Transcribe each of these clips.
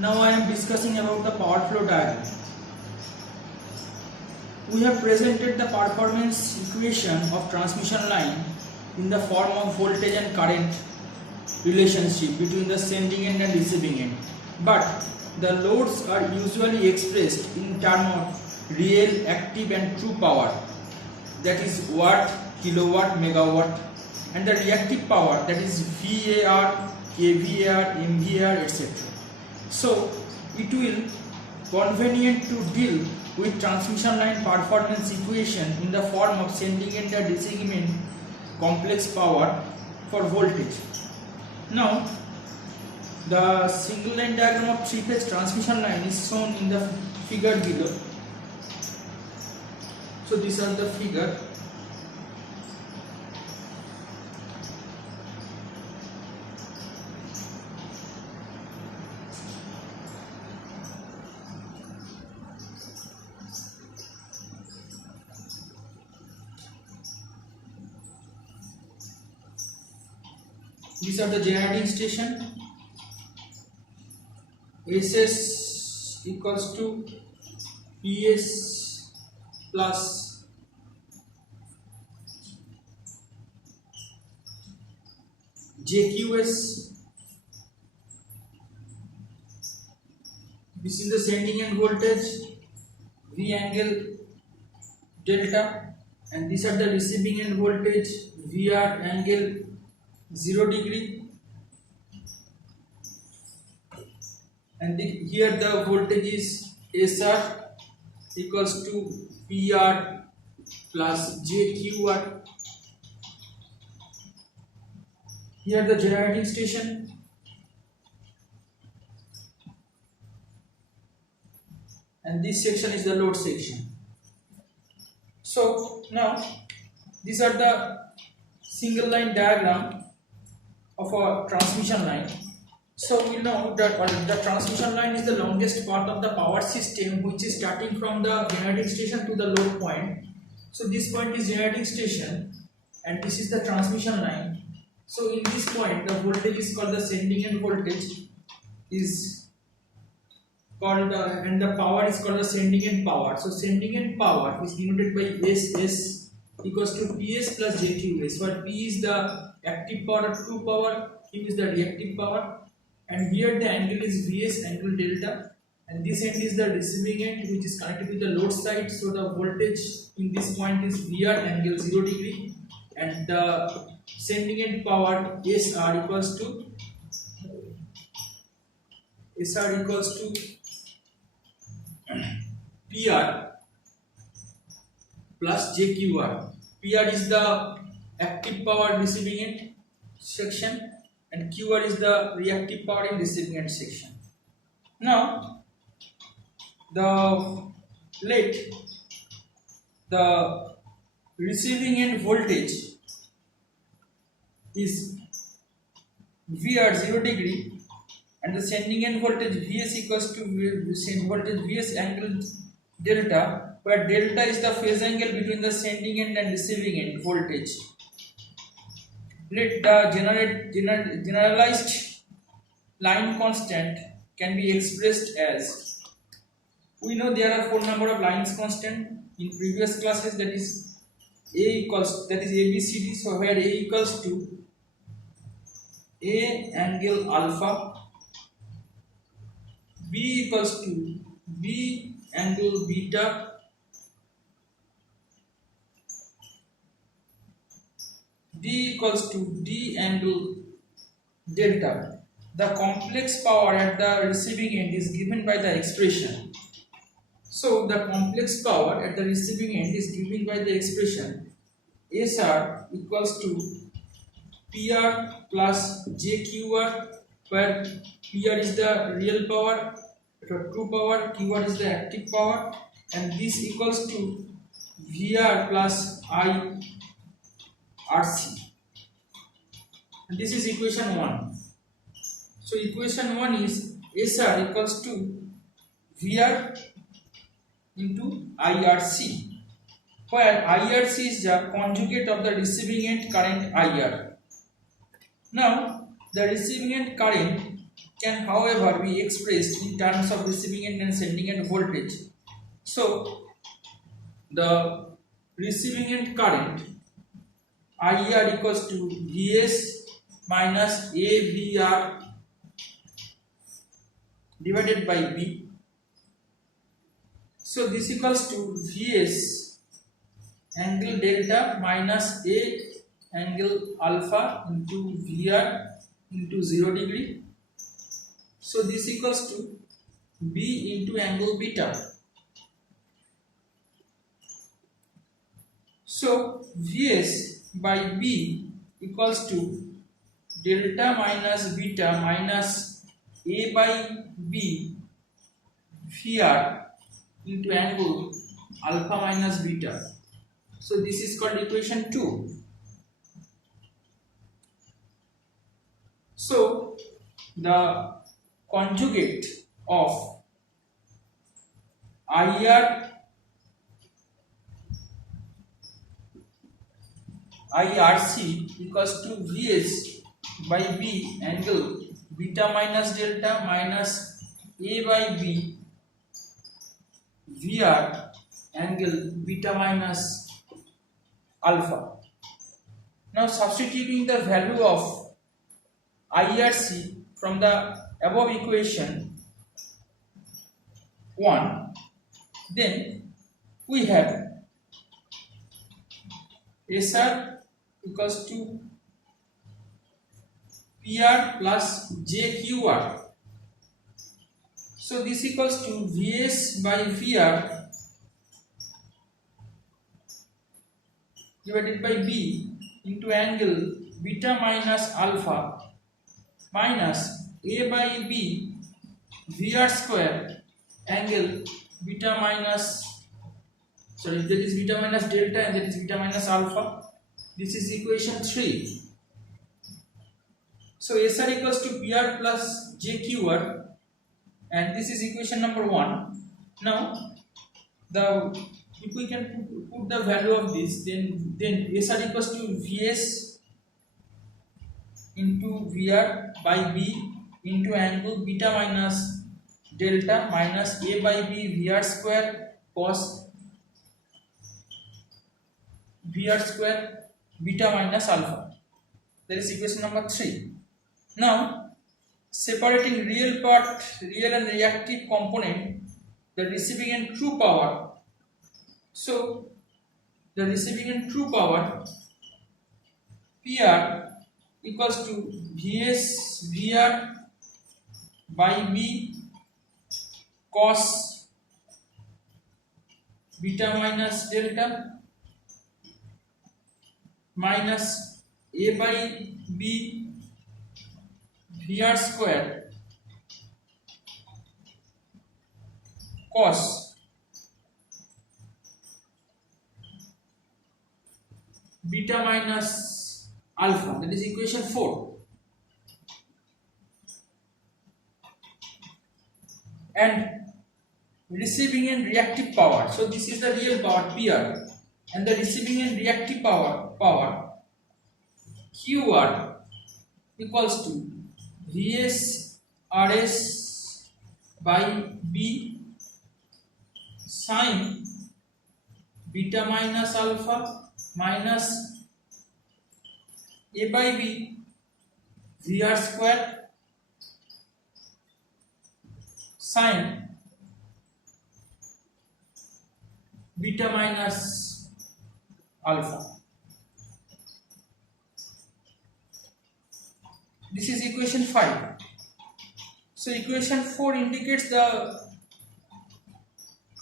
Now I am discussing about the power flow diagram. We have presented the performance equation of transmission line in the form of voltage and current relationship between the sending end and receiving end. But the loads are usually expressed in terms of real, active and true power, that is watt, kilowatt, megawatt, and the reactive power, that is VAR, kVAR, MVAR, etc. So it will convenient to deal with transmission line performance equation in the form of sending end and receiving end complex power for voltage. Now the single line diagram of three-phase transmission line is shown in the figure below. So these are the figure. These are the generating station. SS equals to PS plus JQS. This is the sending end voltage V angle delta, and these are the receiving end voltage VR angle 0 degree, and here the voltage is SR equals to PR plus JQR. Here the generating station, and this section is the load section. So now these are the single line diagram of a transmission line. So we know that the transmission line is the longest part of the power system, which is starting from the generating station to the load point. So this point is generating station and this is the transmission line. So in this point the voltage is called the sending end voltage is called and the power is called the sending end power. So sending end power is denoted by SS equals to PS plus JQS, where P is the active power, true power, Q is the reactive power, and here the angle is VS angle delta, and this end is the receiving end which is connected with the load side. So the voltage in this point is VR angle 0 degree, and the sending end power SR equals to PR plus JQR. PR is the active power receiving end section and QR is the reactive power in receiving end section. Now the receiving end voltage is VR 0 degree and the sending end voltage VS equals to voltage VS angle delta, where delta is the phase angle between the sending end and receiving end voltage. Let the generalized line constant can be expressed as, we know there are 4 number of lines constant in previous classes, that is ABCD. So where A equals to A angle alpha, B equals to B angle beta, D equals to D angle delta. The complex power at the receiving end is given by the expression. So the complex power at the receiving end is given by the expression SR equals to PR plus JQR, where PR is the real power, true power, QR is the active power, and this equals to VR plus IRC. And this is equation 1. So equation 1 is SR equals to VR into IRC, where IRC is the conjugate of the receiving end current IR. Now the receiving end current can however be expressed in terms of receiving end and sending end voltage. So the receiving end current IR equals to Vs minus AVR divided by B. So this equals to Vs angle delta minus A angle alpha into VR into 0 degree. So this equals to B into angle beta. So Vs by B equals to delta minus beta minus A by B VR into angle alpha minus beta. So this is called equation 2. So the conjugate of IRC equals to Vs by B angle beta minus delta minus A by B VR angle beta minus alpha. Now substituting the value of IRC from the above equation 1, then we have SR equals to PR plus JQR. So this equals to Vs by VR divided by B into angle beta minus alpha minus A by B VR square angle beta minus, sorry, that is beta minus delta and that is beta minus alpha. This is equation 3. So SR equals to PR plus JQR, and this is equation number 1. Now if we can put the value of this, then SR equals to Vs into VR by B into angle beta minus delta minus A by B VR square cos VR square beta minus alpha. That is equation number 3. Now separating real and reactive component, the receiving and true power. So the receiving and true power PR equals to Vs VR by B cos beta minus delta minus A by B VR square cos beta minus alpha. That is equation 4. And receiving and reactive power. So this is the real power PR, and the receiving and reactive power QR equals to Vs RS by B sin beta minus alpha minus A by B VR square sin beta minus alpha. This is equation 5. So equation 4 indicates the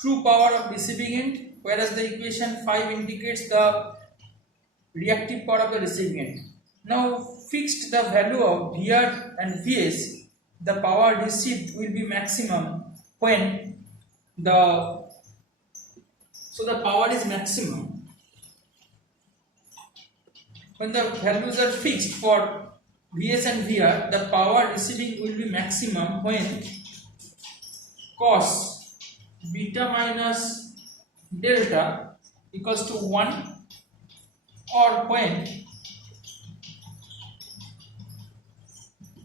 true power of receiving end, whereas the equation 5 indicates the reactive power of the receiving end. Now fixed the value of VR and Vs, the power received will be maximum when the power is maximum when the values are fixed for Vs and VR. The power receiving will be maximum when cos beta minus delta equals to 1, or when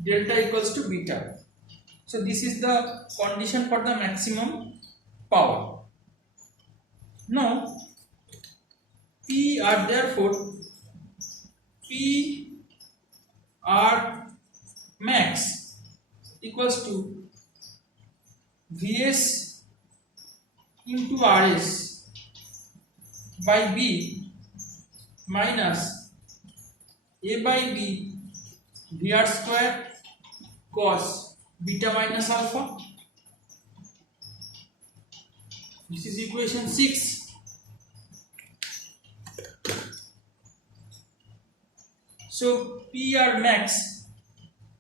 delta equals to beta. So this is the condition for the maximum power. Now P R, therefore P R max equals to Vs into Rs by B minus A by B VR square cos beta minus alpha. This is equation 6. So PR max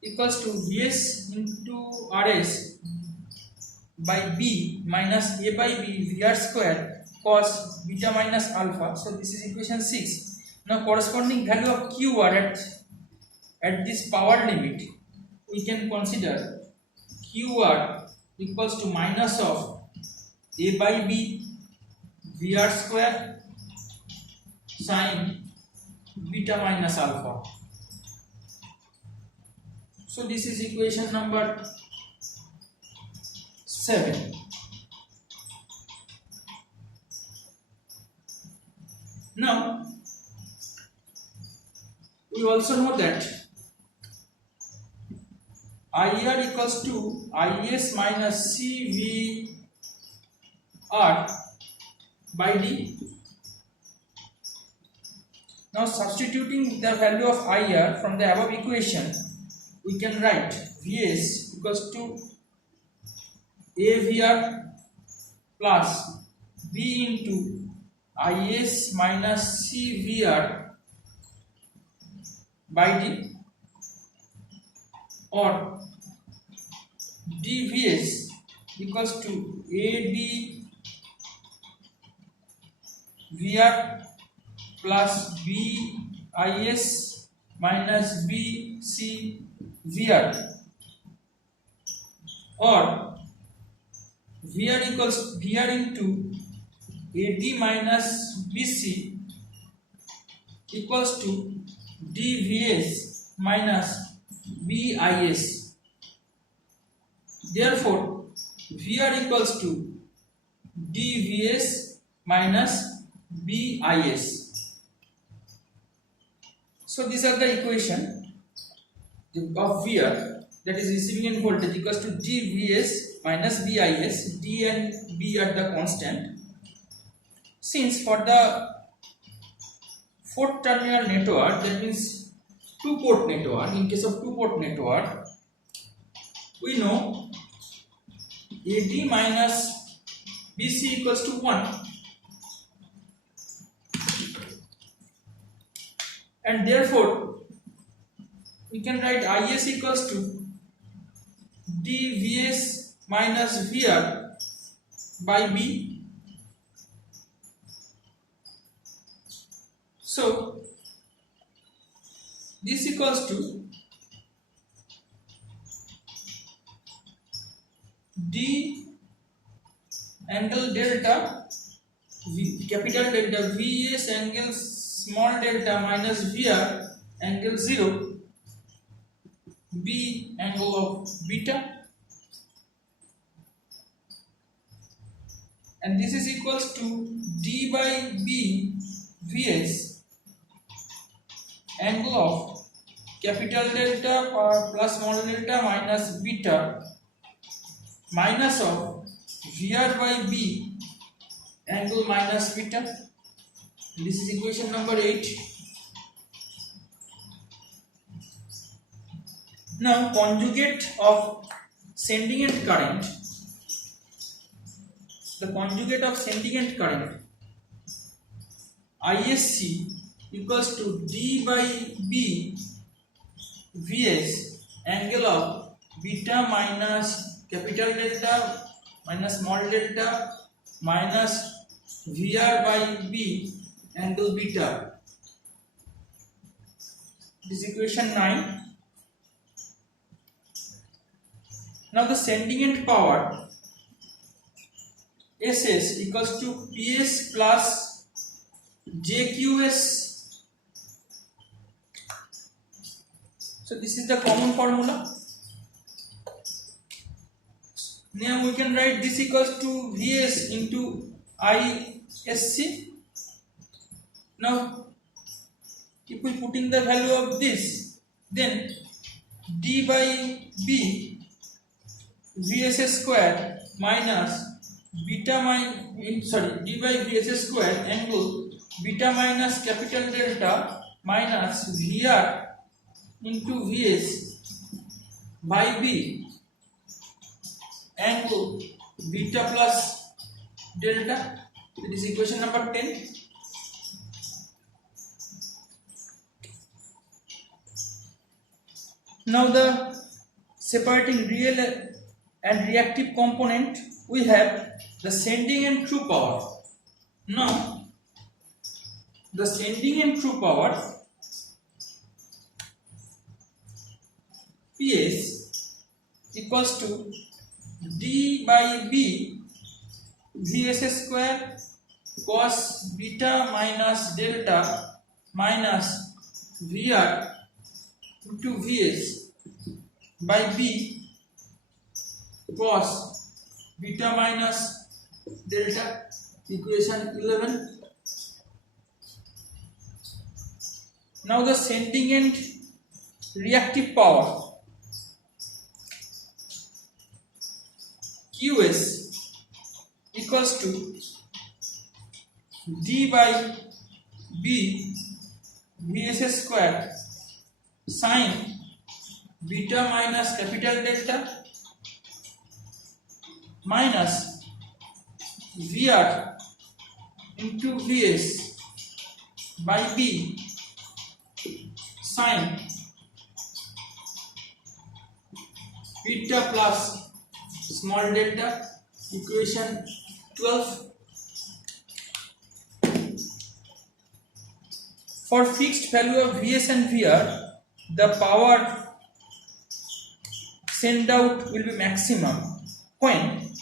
equals to Vs into Rs by B minus A by B VR square cos beta minus alpha. So this is equation 6. Now corresponding value of QR at this power limit, we can consider QR equals to minus of A by B VR square sin beta minus alpha. So this is equation number 7. Now we also know that IR equals to IS minus CVR by D. Now substituting the value of IR from the above equation, we can write Vs equals to AVR plus B into IS minus CVR by D, or dVs equals to AB VR plus BIS minus BC VR, or VR equals VR into AD minus BC equals to dVs minus BIS. Therefore VR equals to dVs minus BIS. So these are the equation of VR, that is receiving end voltage, equals to dVs minus BIS. D and B are the constant. Since for the 4 terminal network, that means 2 port network, in case of 2 port network, we know AD minus BC equals to 1, and therefore we can write IS equals to dVs minus VR by B. So this equals to D angle delta V, capital delta, Vs angle small delta minus VR angle 0, B angle of beta, and this is equals to D by B Vs angle of capital delta plus small delta minus beta minus of VR by B angle minus beta. This is equation number 8. Now conjugate of sending end current. The conjugate of sending end current ISC equals to D by B Vs angle of beta minus capital delta minus small delta minus VR by B angle beta. This is equation 9. Now the sending end power SS equals to PS plus JQS. So this is the common formula. Now we can write this equals to Vs into Isc. Now if we put in the value of this, then d by b Vs square minus beta d by Vs square angle beta minus capital delta minus Vr into Vs by b angle beta plus delta. That is equation number 10. Now the separating real and reactive component, we have the sending and true power. Now the sending and true power PS equals to d by b Vs square cos beta minus delta minus Vr into Vs by b cos beta minus delta, equation 11. Now the sending and reactive power Qs equals to d by b Vs square sin beta minus capital delta minus Vr into Vs by b sin beta plus small delta, equation 12. For fixed value of Vs and Vr, the power sent out will be maximum when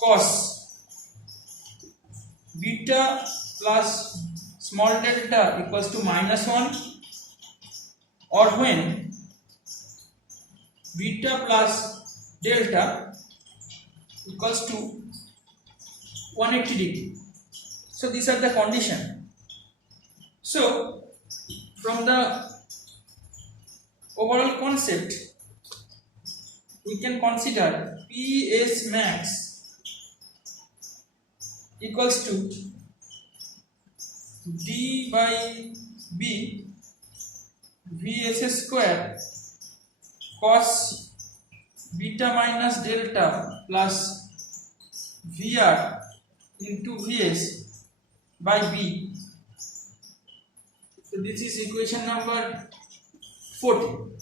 cos beta plus small delta equals to -1, or when beta plus delta equals to 180 degree. So these are the condition. So from the overall concept, we can consider PS max equals to d by b Vs square cos beta minus delta plus Vr into Vs by b. So this is equation number 14.